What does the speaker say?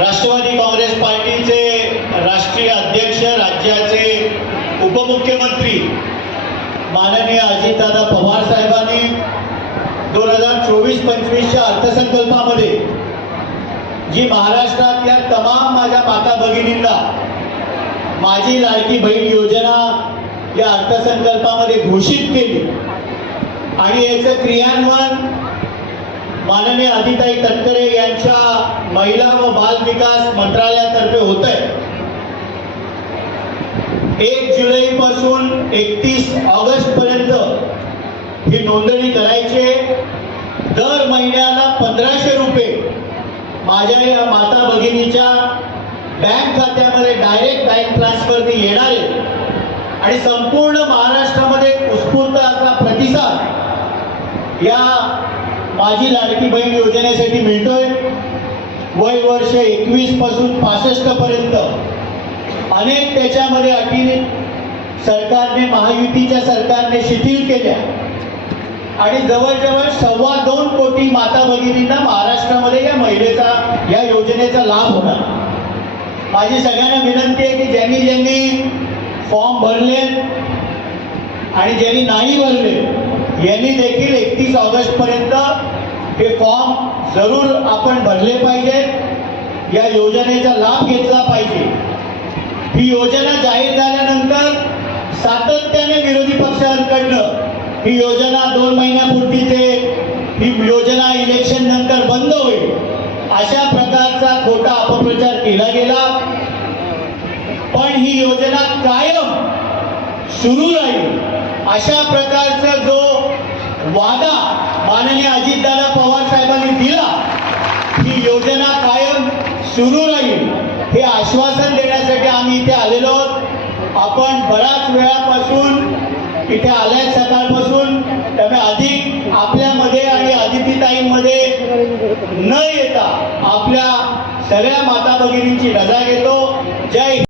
राष्ट्रवादी काँग्रेस पार्टीचे राष्ट्रीय अध्यक्ष, राज्याचे उपमुख्यमंत्री माननीय अजितदादा पवार साहेबांनी 2024-25च्या अर्थसंकल्पामध्ये जी महाराष्ट्रातल्या तमाम माझ्या माता भगिनींना माझी लाडकी बहीण योजना या अर्थसंकल्पामध्ये घोषित केली आणि याचं क्रियान्वयन माननीय आदिताई तटकरे यांच्या महिला व बाल विकास मंत्रालयातर्फे होत आहे। 1 जुलै पासून 31 ऑगस्ट पर्यंत ही नोंदणी करायची। दर महिन्याला 1500 रुपये माझ्या या माता भगिनीच्या बँक खात्यामध्ये डायरेक्ट बँक ट्रान्सफर येणार आहे आणि संपूर्ण महाराष्ट्रामध्ये उत्स्फूर्त असा प्रतिसाद या माझी लाडकी बहीण योजनेसाठी मिळतोय। वय वर्ष 21 पासून 65 पर्यंत अनेक त्याच्यामध्ये अटी सरकारने, महायुतीच्या सरकारने शिथिल केल्या आणि जवळजवळ 2.25 कोटी माता भगिनींना महाराष्ट्रामध्ये या योजनेचा लाभ होणार। माझी सगळ्यांना विनंती आहे की ज्यांनी फॉर्म भरले आणि ज्यांनी नाही भरले यांनी देखील 31 ऑगस्ट पर्यंत हे फॉर्म जरूर आपण भरले पाहिजेत, या योजनेचा लाभ घेतला पाहिजे। ही योजना जाहीर झाल्यानंतर सातत्याने विरोधी पक्षांकडनं ही योजना 2 महिन्यापूर्वीचे ही योजना इलेक्शन नंतर बंद होईल अशा प्रकारचा खोटा अपप्रचार केला गेला, पण ही योजना कायम सुरू राहील अशा प्रकारचा जो वादा माननीय अजितदादा पवार साहेबांनी दिला, ही योजना कायम सुरू राहील हे आश्वासन देण्यासाठी आम्ही इथे आलेलो आहोत। आपण बराच वेळापासून इथे आल्यात सकाळपासून, त्यामुळे अधिक आपल्यामध्ये आणि अदितीताईंमध्ये न येता आपल्या सगळ्या माता भगिनींची रजा घेतो। जय